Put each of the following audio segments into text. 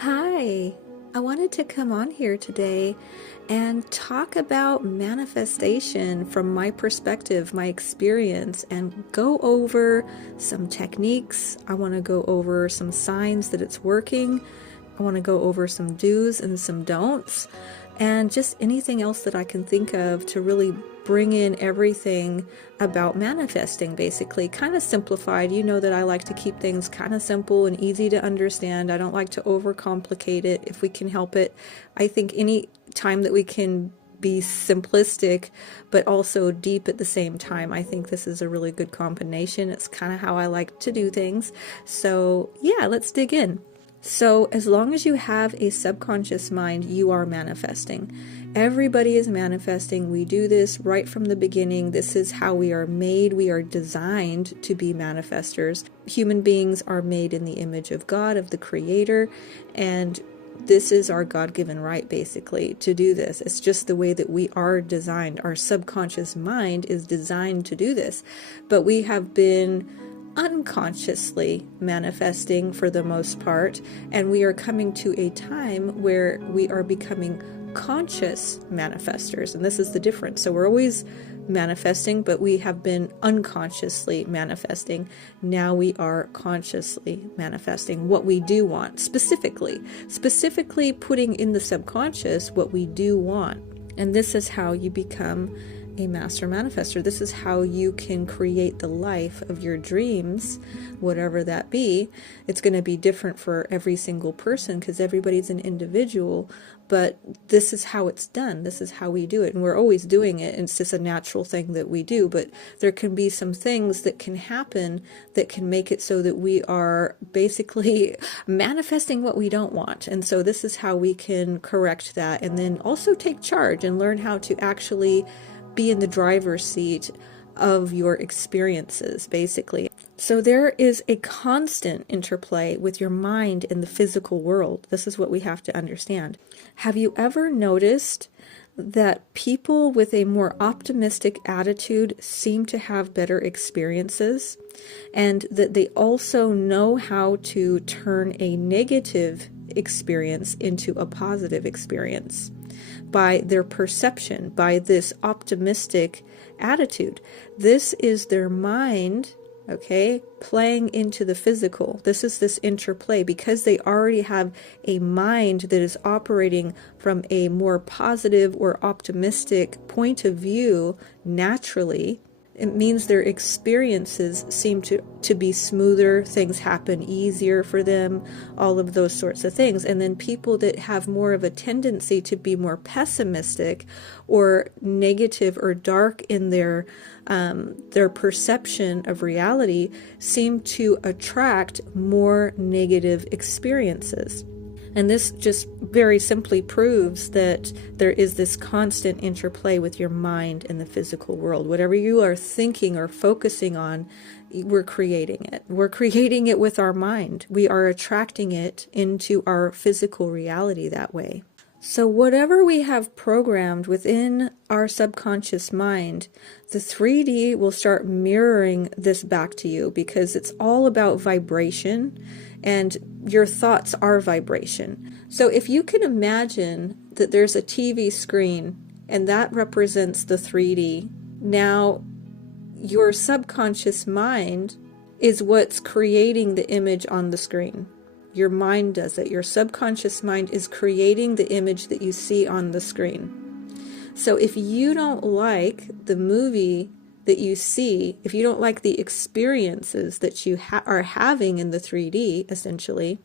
Hi, I wanted to come on here today and talk about manifestation from my perspective, my experience, and go over some techniques. I want to go over some signs that it's working. I want to go over some do's and some don'ts, and just anything else that I can think of to really bring in everything about manifesting, basically. Kind of simplified. You know that I like to keep things kind of simple and easy to understand. I don't like to overcomplicate it if we can help it. I think any time that we can be simplistic but also deep at the same time, I think this is a really good combination. It's kind of how I like to do things. So yeah, let's dig in. So as long as you have a subconscious mind, you are manifesting. Everybody is manifesting. We do this right from the beginning. This is how we are made. We are designed to be manifestors. Human beings are made in the image of God, of the Creator, and this is our God-given right, basically, to do this. It's just the way that we are designed. Our subconscious mind is designed to do this, but we have been unconsciously manifesting for the most part, and we are coming to a time where we are becoming conscious manifestors, and this is the difference. So we're always manifesting, but we have been unconsciously manifesting. Now we are consciously manifesting what we do want, specifically putting in the subconscious what we do want. And this is how you become a master manifestor. This is how you can create the life of your dreams, whatever that be. It's going to be different for every single person because everybody's an individual, but this is how it's done. This is how we do it, and we're always doing it, and it's just a natural thing that we do. But there can be some things that can happen that can make it so that we are basically manifesting what we don't want. And so this is how we can correct that, and then also take charge and learn how to actually be in the driver's seat of your experiences, basically. So there is a constant interplay with your mind in the physical world. This is what we have to understand. Have you ever noticed that people with a more optimistic attitude seem to have better experiences, and that they also know how to turn a negative experience into a positive experience by their perception, by this optimistic attitude? This is their mind, okay, playing into the physical. This is this interplay because they already have a mind that is operating from a more positive or optimistic point of view naturally. It means their experiences seem to be smoother, things happen easier for them, all of those sorts of things. And then people that have more of a tendency to be more pessimistic or negative or dark in their perception of reality seem to attract more negative experiences. And this just very simply proves that there is this constant interplay with your mind and the physical world. Whatever you are thinking or focusing on, we're creating it. We're creating it with our mind. We are attracting it into our physical reality that way. So whatever we have programmed within our subconscious mind, the 3D will start mirroring this back to you because it's all about vibration, and your thoughts are vibration. So if you can imagine that there's a TV screen and that represents the 3D, now your subconscious mind is what's creating the image on the screen. Your mind does it. Your subconscious mind is creating the image that you see on the screen. So if you don't like the movie that you see, if you don't like the experiences that you are having in the 3D, essentially,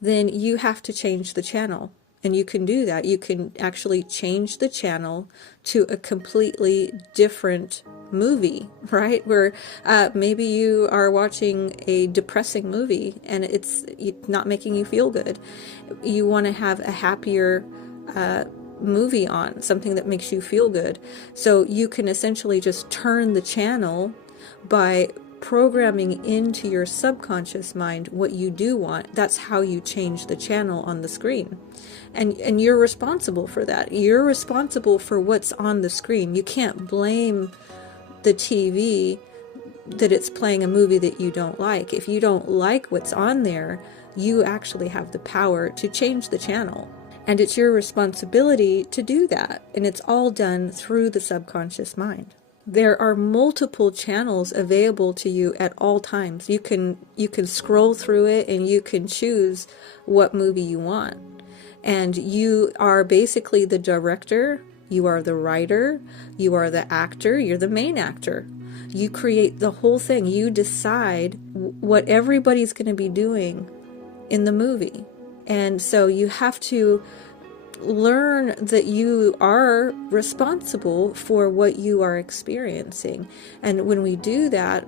then you have to change the channel. And you can do that. You can actually change the channel to a completely different movie, right? Where maybe you are watching a depressing movie and it's not making you feel good. You want to have a happier movie on, something that makes you feel good. So you can essentially just turn the channel by programming into your subconscious mind what you do want. That's how you change the channel on the screen. And you're responsible for that. You're responsible for what's on the screen. You can't blame the TV that it's playing a movie that you don't like. If you don't like what's on there, you actually have the power to change the channel. And it's your responsibility to do that. And it's all done through the subconscious mind. There are multiple channels available to you at all times. You can scroll through it and you can choose what movie you want. And you are basically the director, you are the writer, you are the actor, you're the main actor. You create the whole thing. You decide what everybody's going to be doing in the movie. And so you have to learn that you are responsible for what you are experiencing. And when we do that,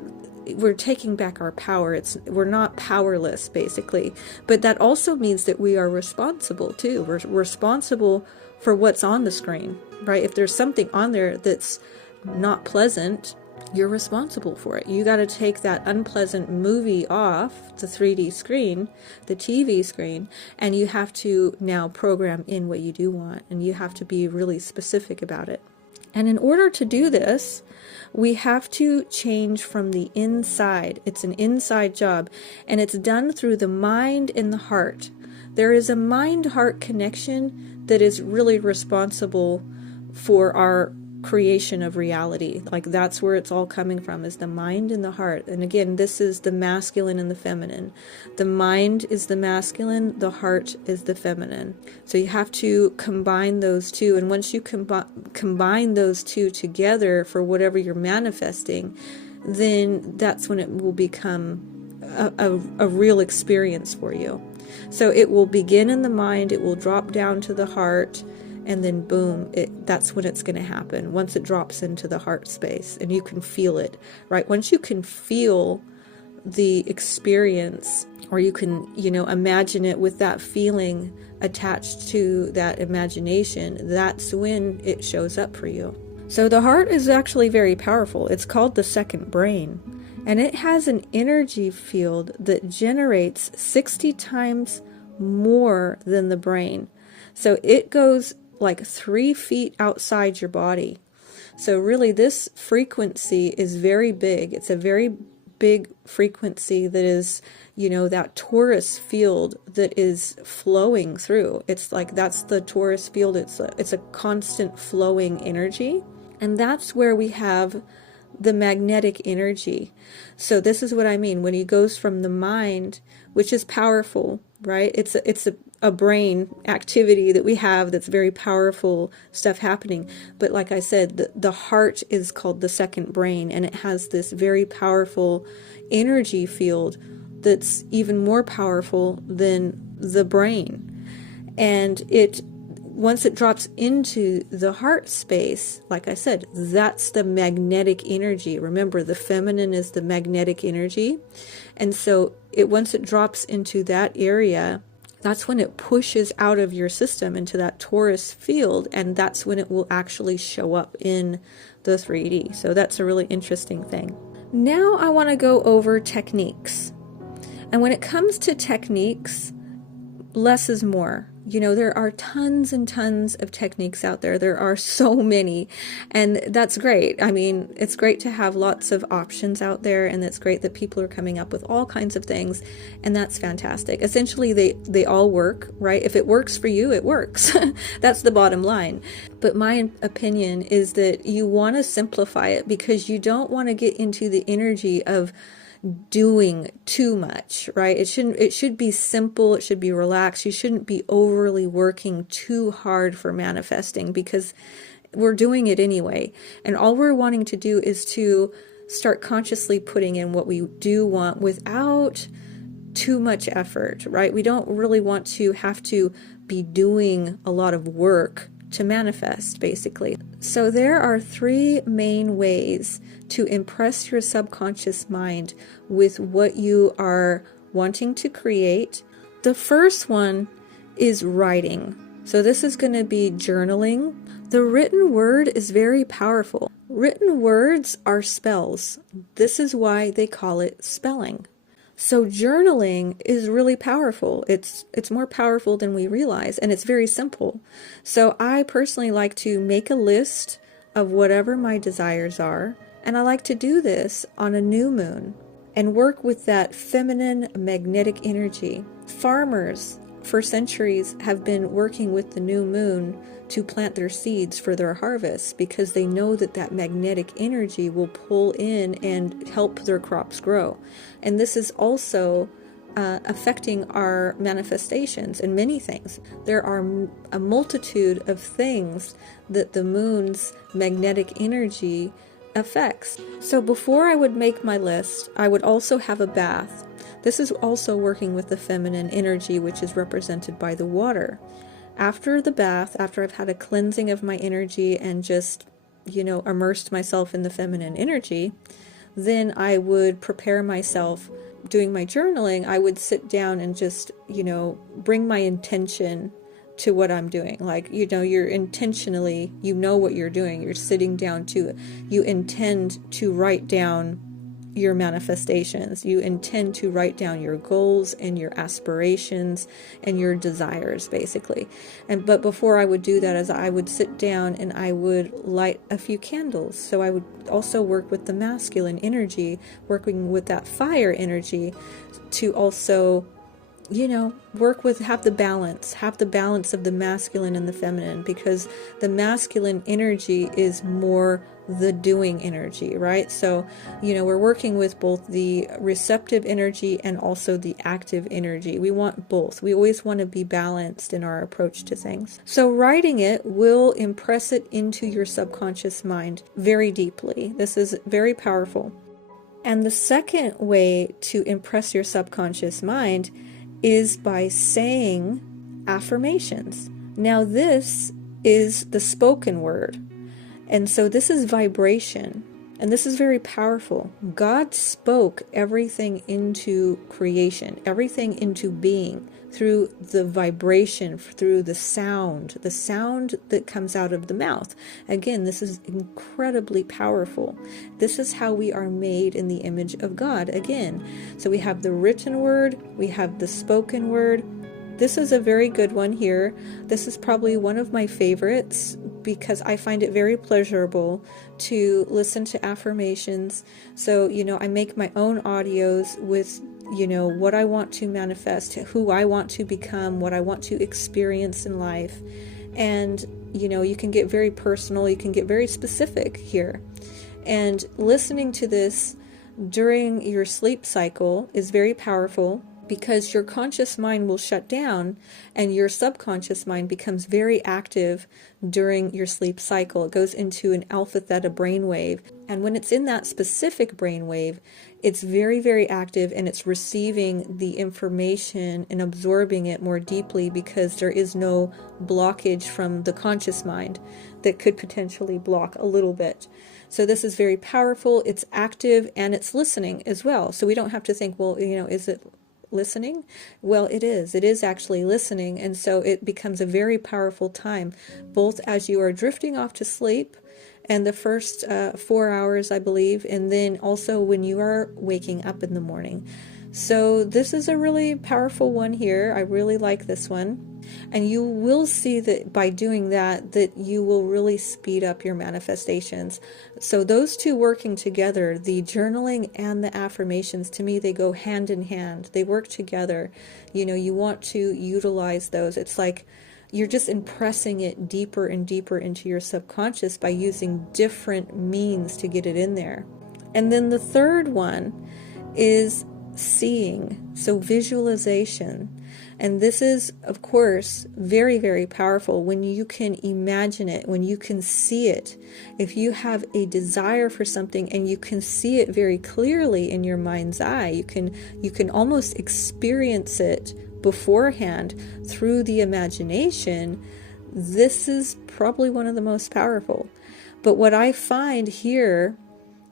we're taking back our power. We're not powerless, basically. But that also means that we are responsible too. We're responsible for what's on the screen, right? If there's something on there that's not pleasant, you're responsible for it. You got to take that unpleasant movie off the 3D screen, the TV screen, and you have to now program in what you do want, and you have to be really specific about it. And in order to do this, we have to change from the inside. It's an inside job, and it's done through the mind and the heart. There is a mind-heart connection that is really responsible for our creation of reality. Like, that's where it's all coming from, is the mind and the heart. And again, this is the masculine and the feminine. The mind is the masculine, the heart is the feminine. So you have to combine those two. And once you combine those two together for whatever you're manifesting, then that's when it will become a real experience for you. So it will begin in the mind, it will drop down to the heart, and then boom, that's when it's going to happen, once it drops into the heart space. And you can feel it, right? Once you can feel the experience, or you can, imagine it with that feeling attached to that imagination, that's when it shows up for you. So the heart is actually very powerful. It's called the second brain. And it has an energy field that generates 60 times more than the brain. So it goes like 3 feet outside your body. So really, this frequency is very big. It's a very big frequency that is, that torus field that is flowing through. It's like, that's the torus field. It's a constant flowing energy. And that's where we have the magnetic energy. So this is what I mean when it goes from the mind, which is powerful, right? It's a brain activity that we have that's very powerful stuff happening. But like I said, the heart is called the second brain, and it has this very powerful energy field that's even more powerful than the brain. And once it drops into the heart space, like I said, that's the magnetic energy. Remember, the feminine is the magnetic energy. And so once it drops into that area, that's when it pushes out of your system into that torus field, and that's when it will actually show up in the 3D. So that's a really interesting thing. Now I want to go over techniques. And when it comes to techniques, less is more. There are tons and tons of techniques out there. There are so many, and that's great. I mean, it's great to have lots of options out there, and it's great that people are coming up with all kinds of things, and that's fantastic. Essentially, they all work, right? If it works for you, it works. That's the bottom line. But my opinion is that you want to simplify it, because you don't want to get into the energy of doing too much, right? It should be simple. It should be relaxed. You shouldn't be overly working too hard for manifesting, because we're doing it anyway. And all we're wanting to do is to start consciously putting in what we do want without too much effort, right? We don't really want to have to be doing a lot of work to manifest, basically. So there are 3 main ways to impress your subconscious mind with what you are wanting to create. The first one is writing. So this is going to be journaling. The written word is very powerful. Written words are spells. This is why they call it spelling. So journaling is really powerful. It's more powerful than we realize, and it's very simple. So I personally like to make a list of whatever my desires are, and I like to do this on a new moon. and work with that feminine magnetic energy. Farmers for centuries have been working with the new moon to plant their seeds for their harvest because they know that that magnetic energy will pull in and help their crops grow. And this is also affecting our manifestations and many things. There are a multitude of things that the moon's magnetic energy affects. So before I would make my list, I would also have a bath. This is also working with the feminine energy, which is represented by the water. After the bath, after I've had a cleansing of my energy and just, immersed myself in the feminine energy, then I would prepare myself. Doing my journaling, I would sit down and just, bring my intention to what I'm doing. Like, you're intentionally, what you're doing. You're sitting down to it. You intend to write down your manifestations. You intend to write down your goals and your aspirations and your desires, basically. But before I would do that, as I would sit down and I would light a few candles. So I would also work with the masculine energy, working with that fire energy to also have the balance of the masculine and the feminine, because the masculine energy is more the doing energy, right? So, we're working with both the receptive energy and also the active energy. We want both. We always want to be balanced in our approach to things. So writing it will impress it into your subconscious mind very deeply. This is very powerful. And the second way to impress your subconscious mind is by saying affirmations. Now this is the spoken word. And so this is vibration. And this is very powerful. God spoke everything into creation, everything into being through the vibration, through the sound that comes out of the mouth. Again, this is incredibly powerful. This is how we are made in the image of God again. So we have the written word, we have the spoken word. This is a very good one here. This is probably one of my favorites because I find it very pleasurable to listen to affirmations. So, I make my own audios with, what I want to manifest, who I want to become, what I want to experience in life. And, you can get very personal, you can get very specific here. And listening to this during your sleep cycle is very powerful, because your conscious mind will shut down and your subconscious mind becomes very active during your sleep cycle. It goes into an alpha theta brainwave. And when it's in that specific brainwave, it's very, very active and it's receiving the information and absorbing it more deeply, because there is no blockage from the conscious mind that could potentially block a little bit. So this is very powerful. It's active and it's listening as well. So we don't have to think, well, is it listening? Well, it is. It is actually listening. And so it becomes a very powerful time, both as you are drifting off to sleep and the first 4 hours, I believe, and then also when you are waking up in the morning. So this is a really powerful one here. I really like this one. And you will see that by doing that you will really speed up your manifestations. So those two working together, the journaling and the affirmations, to me, they go hand in hand. They work together. You want to utilize those. It's like you're just impressing it deeper and deeper into your subconscious by using different means to get it in there. And then the third one is seeing, so visualization. And this is, of course, very, very powerful when you can imagine it, when you can see it. If you have a desire for something and you can see it very clearly in your mind's eye, you can almost experience it beforehand through the imagination. This is probably one of the most powerful. But what I find here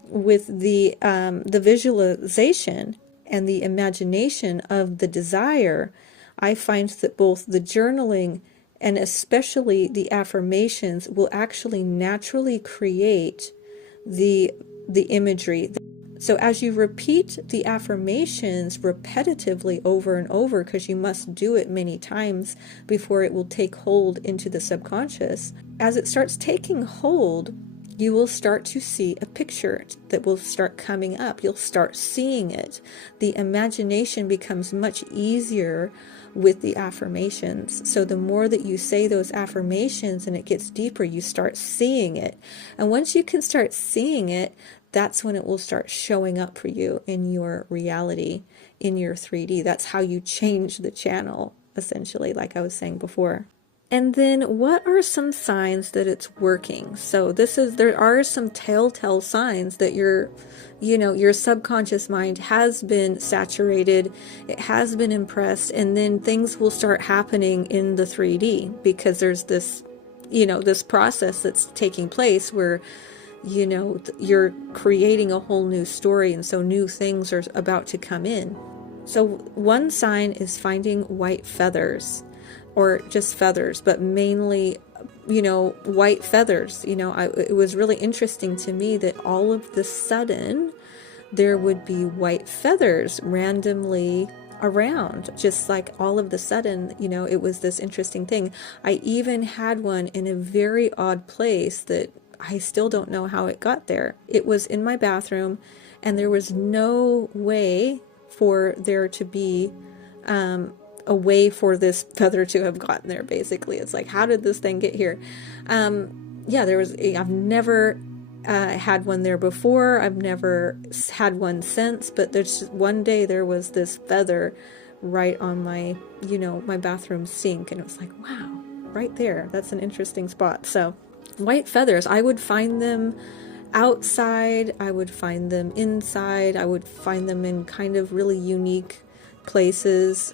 with the visualization and the imagination of the desire, I find that both the journaling and especially the affirmations will actually naturally create the imagery. So as you repeat the affirmations repetitively over and over, because you must do it many times before it will take hold into the subconscious, as it starts taking hold, you will start to see a picture that will start coming up. You'll start seeing it. The imagination becomes much easier with the affirmations. So the more that you say those affirmations and it gets deeper, you start seeing it. And once you can start seeing it, that's when it will start showing up for you in your reality, in your 3D. That's how you change the channel, essentially, like I was saying before. And then what are some signs that it's working? So there are some telltale signs that your subconscious mind has been saturated, it has been impressed, and then things will start happening in the 3D because there's this, this process that's taking place where, you're creating a whole new story, and so new things are about to come in. So one sign is finding white feathers, or just feathers, but mainly, white feathers. It was really interesting to me that all of the sudden there would be white feathers randomly around, just like all of the sudden, it was this interesting thing. I even had one in a very odd place that I still don't know how it got there. It was in my bathroom, and there was no way for there to be a way for this feather to have gotten there. Basically, it's like, how did this thing get here? I've never had one there before. I've never had one since, but there's just one day there was this feather right on my my bathroom sink, and it was like, wow, right there. That's an interesting spot. So white feathers, I would find them outside, I would find them inside, I would find them in kind of really unique places,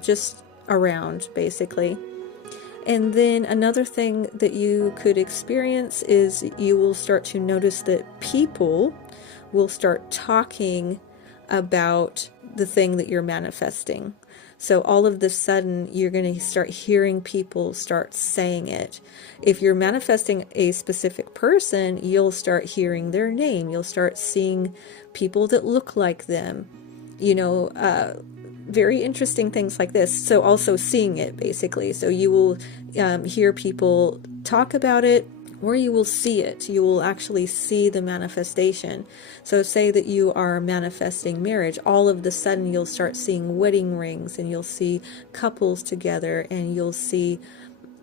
just around, basically. And then another thing that you could experience is you will start to notice that people will start talking about the thing that you're manifesting. So all of the sudden, you're going to start hearing people start saying it. If you're manifesting a specific person, you'll start hearing their name. You'll start seeing people that look like them. Very interesting things like this. So also seeing it, basically. So you will hear people talk about it, or you will see it. You will actually see the manifestation. So say that you are manifesting marriage. All of the sudden, you'll start seeing wedding rings, and you'll see couples together, and you'll see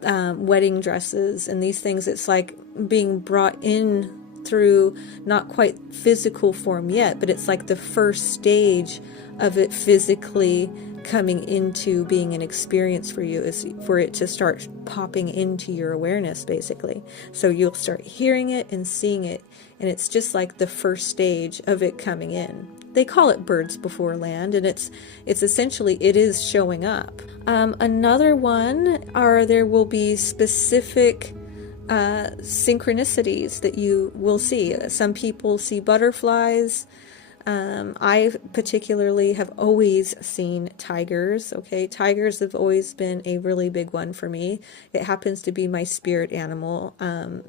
wedding dresses and these things. It's like being brought in through not quite physical form yet, but it's like the first stage of it physically coming into being an experience for you, is for it to start popping into your awareness, basically. So you'll start hearing it and seeing it, and it's just like the first stage of it coming in. They call it birds before land, and it's essentially, it is showing up. Another one there will be specific synchronicities that you will see. Some people see butterflies. I particularly have always seen tigers. Okay, tigers have always been a really big one for me. It happens to be my spirit animal.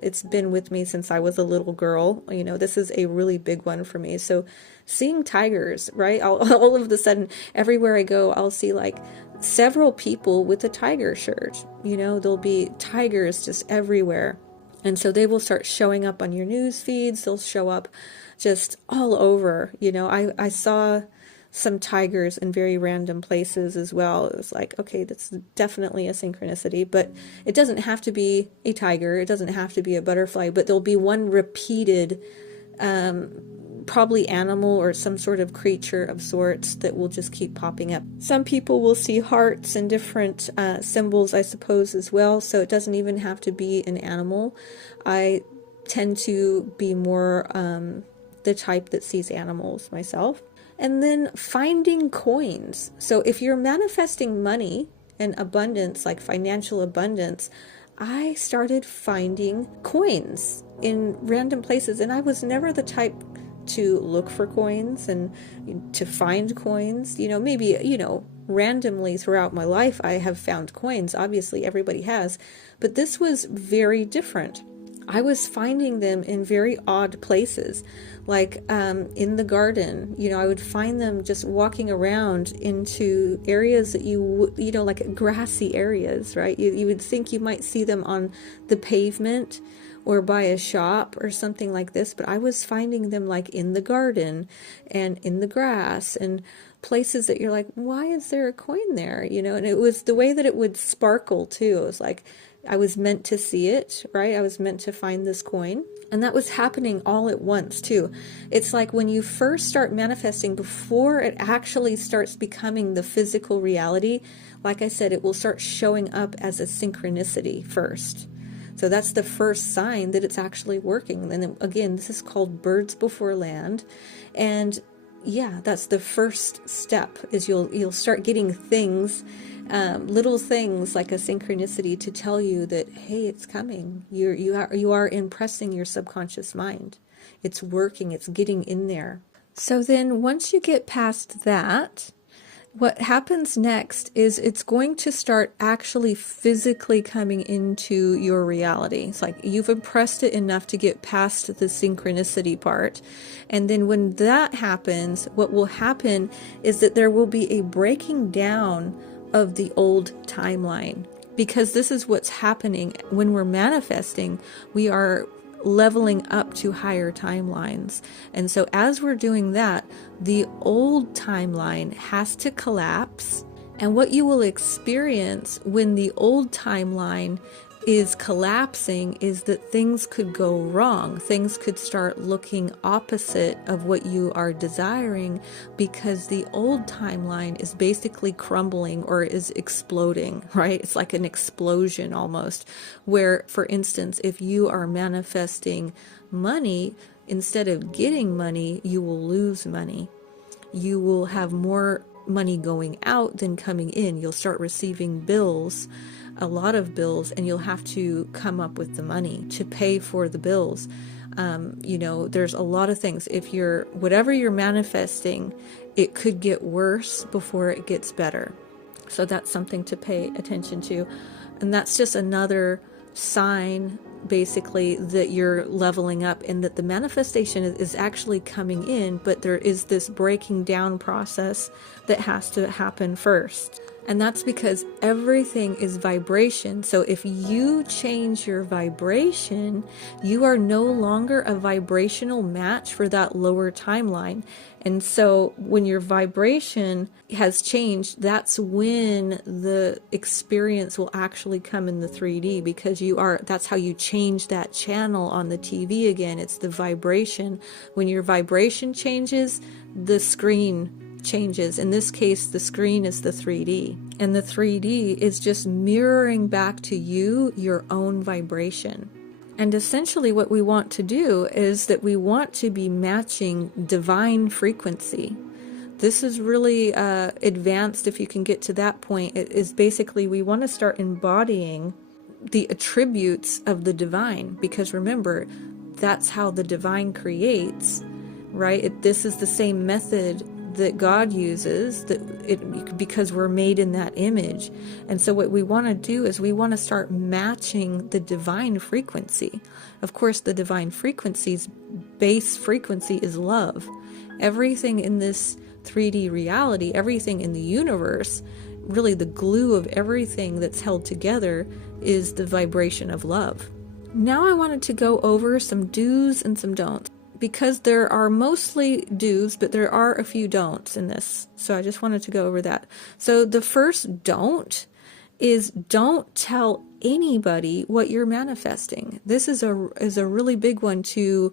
It's been with me since I was a little girl. This is a really big one for me. So seeing tigers, right? All of a sudden, everywhere I go, I'll see like several people with a tiger shirt. There'll be tigers just everywhere. And so they will start showing up on your news feeds. They'll show up just all over. I saw some tigers in very random places as well. It was like, okay, that's definitely a synchronicity, but it doesn't have to be a tiger. It doesn't have to be a butterfly, but there'll be one repeated, probably animal or some sort of creature of sorts that will just keep popping up. Some people will see hearts and different symbols, I suppose, as well. So it doesn't even have to be an animal. I tend to be more the type that sees animals myself. And then finding coins. So if you're manifesting money and abundance, like financial abundance, I started finding coins in random places. And I was never the type to look for coins and to find coins. Maybe, randomly throughout my life, I have found coins. Obviously, everybody has. But this was very different. I was finding them in very odd places, like in the garden. I would find them just walking around into areas that like grassy areas, right? You would think you might see them on the pavement or by a shop or something like this, but I was finding them like in the garden and in the grass and places that you're like, why is there a coin there? And it was the way that it would sparkle too. It was like I was meant to see it, right? I was meant to find this coin. And that was happening all at once too. It's like when you first start manifesting, before it actually starts becoming the physical reality, like I said, it will start showing up as a synchronicity first. So that's the first sign that it's actually working. And then again, this is called birds before land. And yeah, that's the first step, is you'll start getting things, little things like a synchronicity to tell you that, hey, it's coming. You are impressing your subconscious mind. It's working. It's getting in there. So then once you get past that, what happens next is it's going to start actually physically coming into your reality. It's like you've impressed it enough to get past the synchronicity part. And then when that happens, what will happen is that there will be a breaking down of the old timeline. Because this is what's happening when we're manifesting. We are leveling up to higher timelines. And so as we're doing that, the old timeline has to collapse. And what you will experience when the old timeline is collapsing is that things could go wrong. Things could start looking opposite of what you are desiring, because the old timeline is basically crumbling or is exploding, right? It's like an explosion almost, where, for instance, if you are manifesting money, instead of getting money, you will lose money. You will have more money going out than coming in. You'll start receiving bills, a lot of bills, and you'll have to come up with the money to pay for the bills. There's a lot of things. Whatever you're manifesting, it could get worse before it gets better. So that's something to pay attention to. And that's just another sign, basically, that you're leveling up and that the manifestation is actually coming in, but there is this breaking down process that has to happen first. And that's because everything is vibration. So if you change your vibration, you are no longer a vibrational match for that lower timeline. And so when your vibration has changed, that's when the experience will actually come in the 3D, because that's how you change that channel on the TV again. It's the vibration. When your vibration changes, the screen changes. In this case, the screen is the 3D. And the 3D is just mirroring back to you your own vibration. And essentially what we want to do is that we want to be matching divine frequency. This is really advanced, if you can get to that point. It is basically, we want to start embodying the attributes of the divine, because remember, that's how the divine creates, right? This is the same method that God uses, because we're made in that image. And so what we want to do is we want to start matching the divine frequency. Of course, the divine frequency's base frequency is love. Everything in this 3D reality, everything in the universe, really the glue of everything that's held together is the vibration of love. Now I wanted to go over some do's and some don'ts, because there are mostly do's, but there are a few don'ts in this. So I just wanted to go over that. So the first don't is don't tell anybody what you're manifesting. This is a really big one to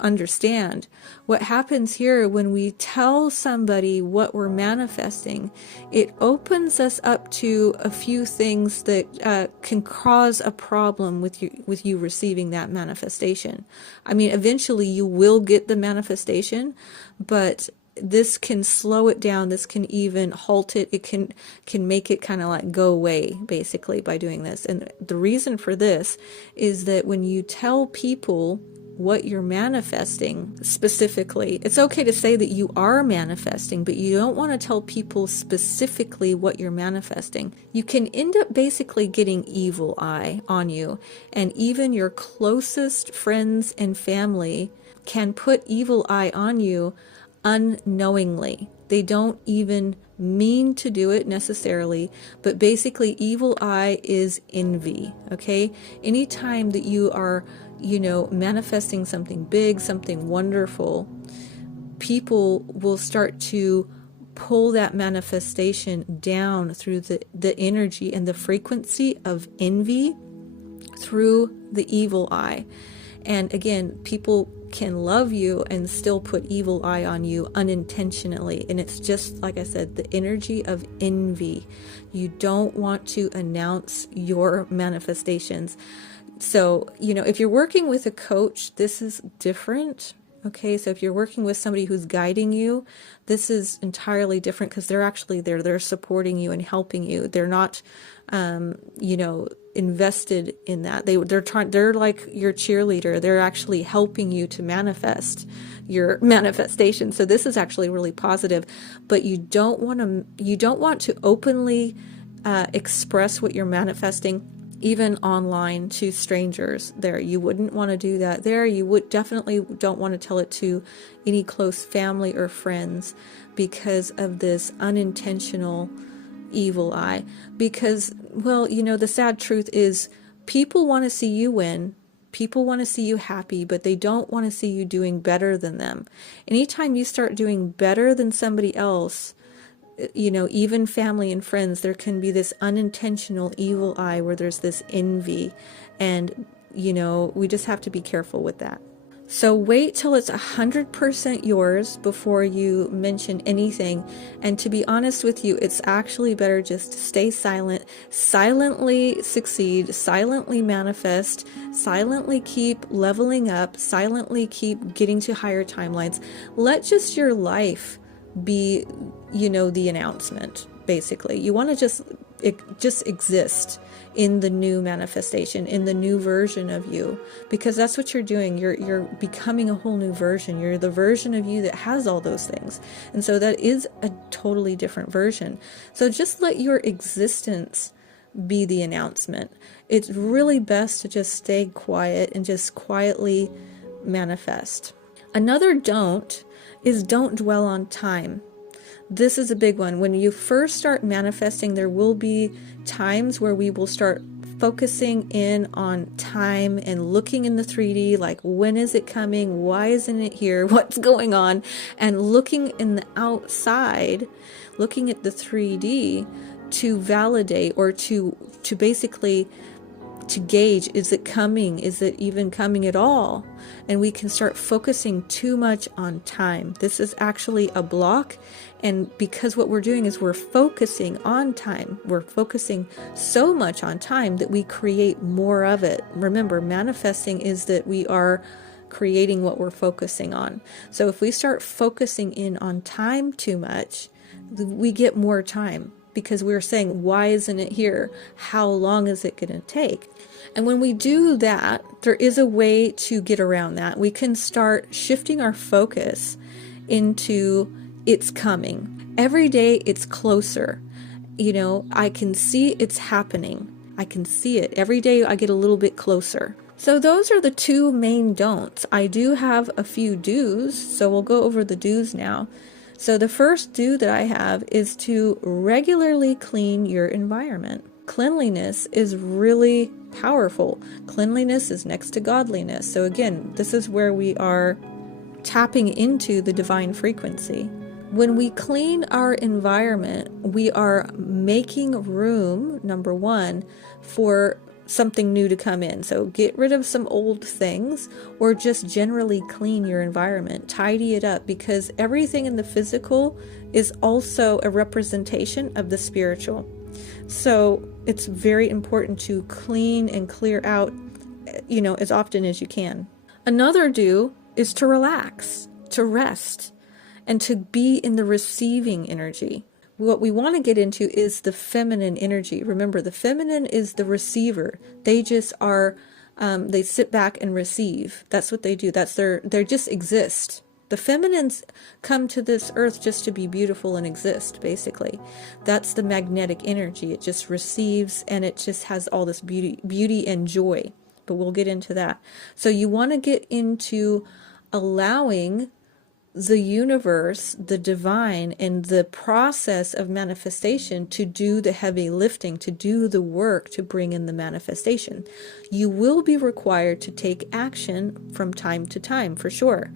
understand. What happens here when we tell somebody what we're manifesting, it opens us up to a few things that can cause a problem with you receiving that manifestation. I mean, eventually you will get the manifestation, but this can slow it down. This can even halt it. It can make it kind of like go away, basically, by doing this. And the reason for this is that when you tell people what you're manifesting specifically, it's okay to say that you are manifesting, but you don't want to tell people specifically what you're manifesting. You can end up basically getting evil eye on you, and even your closest friends and family can put evil eye on you unknowingly. They don't even mean to do it necessarily, but basically evil eye is envy, okay? Anytime that you are, manifesting something big, something wonderful, people will start to pull that manifestation down through the energy and the frequency of envy through the evil eye. And again, people can love you and still put evil eye on you unintentionally. And it's just, like I said, the energy of envy. You don't want to announce your manifestations. So, if you're working with a coach, this is different. Okay, so if you're working with somebody who's guiding you, this is entirely different because they're actually there. They're supporting you and helping you. They're not, invested in that. They're like your cheerleader. They're actually helping you to manifest your manifestation. So this is actually really positive, but you don't want to openly express what you're manifesting, even online, to strangers there. You wouldn't want to do that there. You would definitely don't want to tell it to any close family or friends because of this unintentional evil eye. Because, well, the sad truth is people want to see you win. People want to see you happy, but they don't want to see you doing better than them. Anytime you start doing better than somebody else, even family and friends, there can be this unintentional evil eye where there's this envy. And, we just have to be careful with that. So wait till it's 100% yours before you mention anything. And to be honest with you, it's actually better just to stay silent, silently succeed, silently manifest, silently keep leveling up, silently keep getting to higher timelines. Let just your life be, the announcement, basically. You want to just exist in the new manifestation, in the new version of you, because that's what you're doing. You're becoming a whole new version. You're the version of you that has all those things. And so that is a totally different version. So just let your existence be the announcement. It's really best to just stay quiet and just quietly manifest. Another don't is don't dwell on time. This is a big one. When you first start manifesting, there will be times where we will start focusing in on time and looking in the 3D, like, when is it coming? Why isn't it here? What's going on? And looking in the outside, looking at the 3D to validate or to basically to gauge, is it coming? Is it even coming at all? And we can start focusing too much on time. This is actually a block. And because what we're doing is we're focusing on time. We're focusing so much on time that we create more of it. Remember, manifesting is that we are creating what we're focusing on. So if we start focusing in on time too much, we get more time. Because we're saying, why isn't it here? How long is it going to take? And when we do that, there is a way to get around that. We can start shifting our focus into it's coming. Every day it's closer. I can see it's happening. I can see it. Every day I get a little bit closer. So those are the two main don'ts. I do have a few do's, so we'll go over the do's now. So the first do that I have is to regularly clean your environment. Cleanliness is really powerful. Cleanliness is next to godliness. So again, this is where we are tapping into the divine frequency. When we clean our environment, we are making room, number one, for something new to come in. So get rid of some old things, or just generally clean your environment, tidy it up, because everything in the physical is also a representation of the spiritual. So it's very important to clean and clear out, as often as you can. Another do is to relax, to rest, and to be in the receiving energy. What we want to get into is the feminine energy. Remember, the feminine is the receiver. They just are, they sit back and receive. That's what they do. They just exist. The feminines come to this earth just to be beautiful and exist, basically. That's the magnetic energy. It just receives, and it just has all this beauty and joy. But we'll get into that. So you want to get into allowing the universe, the divine, and the process of manifestation to do the heavy lifting, to do the work to bring in the manifestation. You will be required to take action from time to time, for sure.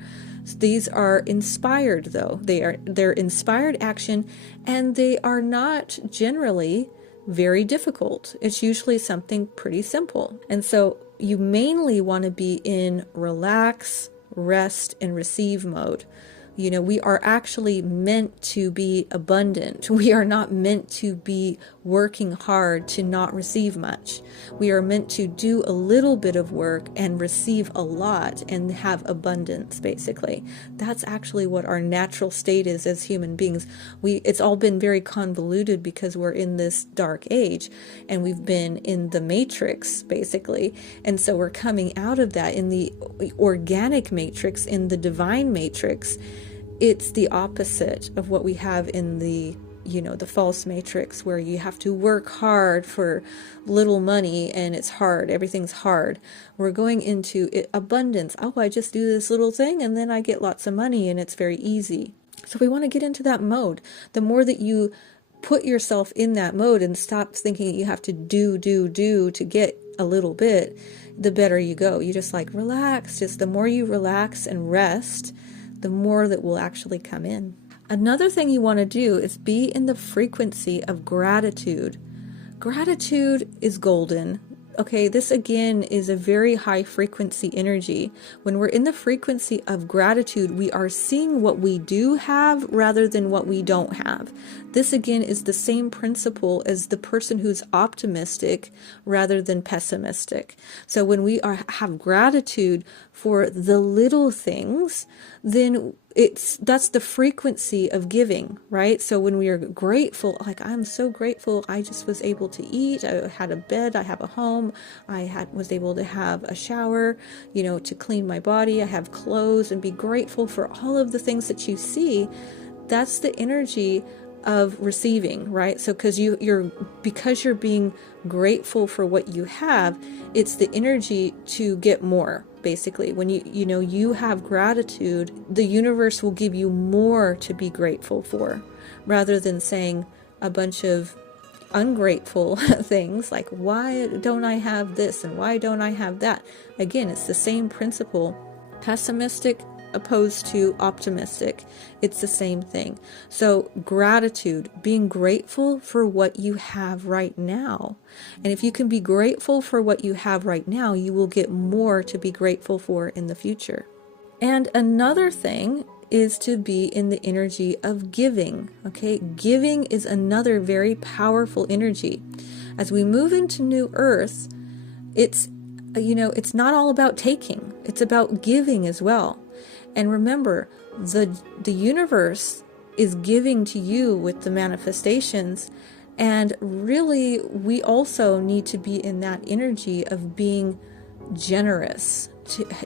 These are inspired, though. They're inspired action, and they are not generally very difficult. It's usually something pretty simple. And so you mainly want to be in relax, rest, and receive mode. You know, we are actually meant to be abundant. We are not meant to be working hard to not receive much. We are meant to do a little bit of work and receive a lot and have abundance, basically. That's actually what our natural state is as human beings. It's all been very convoluted because we're in this dark age and we've been in the matrix, basically. And so we're coming out of that in the organic matrix, in the divine matrix. It's the opposite of what we have in the false matrix, where you have to work hard for little money and it's hard. Everything's hard. We're going into abundance. Oh, I just do this little thing and then I get lots of money and it's very easy. So we want to get into that mode. The more that you put yourself in that mode and stop thinking that you have to do to get a little bit, the better you go. You just relax. Just the more you relax and rest, the more that will actually come in. Another thing you want to do is be in the frequency of gratitude. Gratitude is golden. Okay, this again is a very high frequency energy. When we're in the frequency of gratitude, we are seeing what we do have rather than what we don't have. This again is the same principle as the person who's optimistic rather than pessimistic. So when we have gratitude for the little things, then that's the frequency of giving, right? So when we are grateful, I'm so grateful I just was able to eat, I had a bed, I have a home, was able to have a shower, to clean my body, I have clothes, and be grateful for all of the things that you see. That's the energy of receiving, right? So because you're being grateful for what you have, it's the energy to get more. Basically, when you have gratitude, the universe will give you more to be grateful for, rather than saying a bunch of ungrateful things like, why don't I have this and why don't I have that? Again, it's the same principle. Pessimistic opposed to optimistic. It's the same thing. So gratitude, being grateful for what you have right now. And if you can be grateful for what you have right now, you will get more to be grateful for in the future. And another thing is to be in the energy of giving. Okay, giving is another very powerful energy. As we move into New Earth, it's not all about taking. It's about giving as well. And remember, the universe is giving to you with the manifestations. And really, we also need to be in that energy of being generous,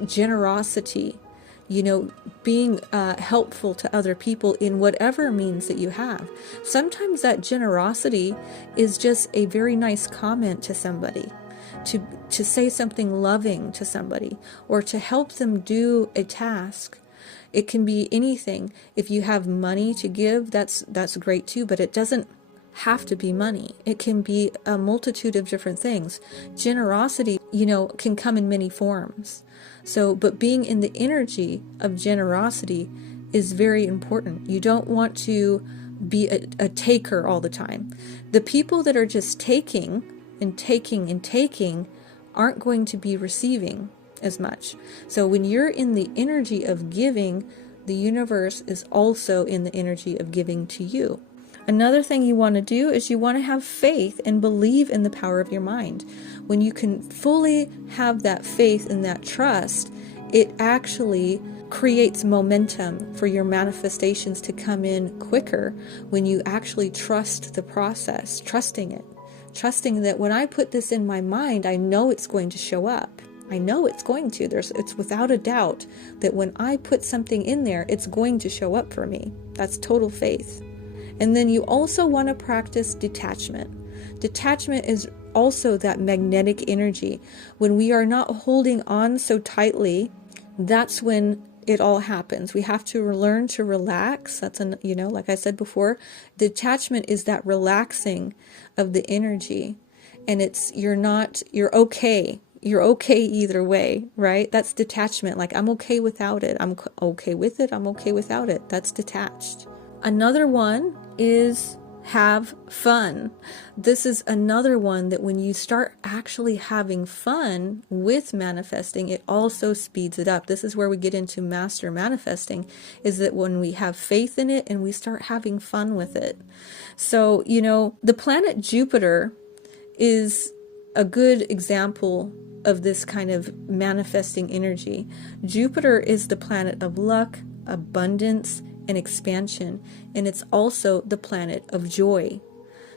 generosity, being helpful to other people in whatever means that you have. Sometimes that generosity is just a very nice comment to somebody, to say something loving to somebody, or to help them do a task. It can be anything. If you have money to give, that's great too, but it doesn't have to be money. It can be a multitude of different things. Generosity, can come in many forms. So, but being in the energy of generosity is very important. You don't want to be a taker all the time. The people that are just taking and taking and taking aren't going to be receiving as much. So when you're in the energy of giving, the universe is also in the energy of giving to you. Another thing you want to do is you want to have faith and believe in the power of your mind. When you can fully have that faith and that trust, it actually creates momentum for your manifestations to come in quicker when you actually trust the process, trusting it. Trusting that when I put this in my mind, I know it's going to show up. I know it's going to. It's without a doubt that when I put something in there, it's going to show up for me. That's total faith. And then you also want to practice detachment. Detachment is also that magnetic energy. When we are not holding on so tightly, that's when it all happens. We have to learn to relax. That's like I said before, detachment is that relaxing of the energy, and you're okay. You're okay either way, right? That's detachment. Like, I'm okay without it. I'm okay with it. I'm okay without it. That's detached. Another one is have fun. This is another one that when you start actually having fun with manifesting, it also speeds it up. This is where we get into master manifesting, is that when we have faith in it and we start having fun with it. So, the planet Jupiter is a good example of this kind of manifesting energy. Jupiter is the planet of luck, abundance, and expansion, and it's also the planet of joy.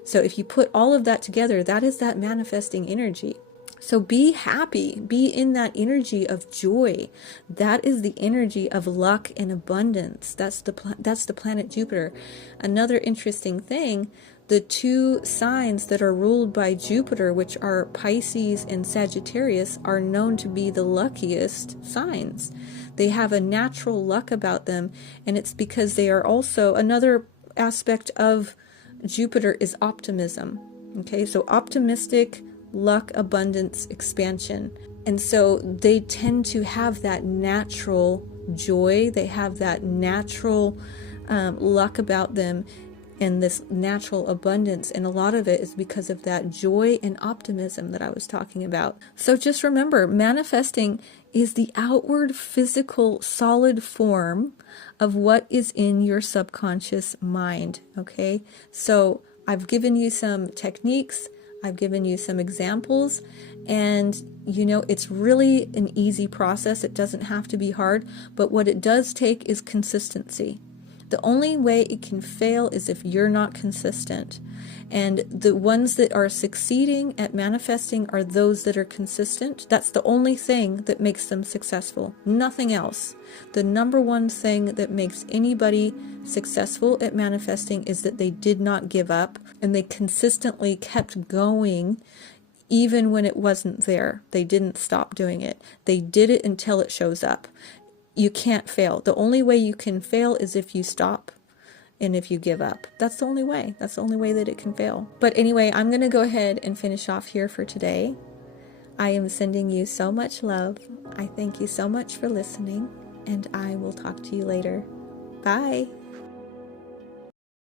So if you put all of that together, that is that manifesting energy. So be happy, be in that energy of joy. That is the energy of luck and abundance. That's the planet Jupiter. Another interesting thing, the two signs that are ruled by Jupiter, which are Pisces and Sagittarius, are known to be the luckiest signs. They have a natural luck about them, and it's because they are also, another aspect of Jupiter is optimism. Okay, so optimistic, luck, abundance, expansion. And so they tend to have that natural joy. They have that natural luck about them, and this natural abundance, and a lot of it is because of that joy and optimism that I was talking about. So just remember, manifesting is the outward physical solid form of what is in your subconscious mind. Okay, so I've given you some techniques, I've given you some examples, and it's really an easy process. It doesn't have to be hard, but what it does take is consistency. The only way it can fail is if you're not consistent. And the ones that are succeeding at manifesting are those that are consistent. That's the only thing that makes them successful. Nothing else. The number one thing that makes anybody successful at manifesting is that they did not give up, and they consistently kept going even when it wasn't there. They didn't stop doing it. They did it until it shows up. You can't fail. The only way you can fail is if you stop and if you give up. That's the only way. That's the only way that it can fail. But anyway, I'm going to go ahead and finish off here for today. I am sending you so much love. I thank you so much for listening, and I will talk to you later. Bye.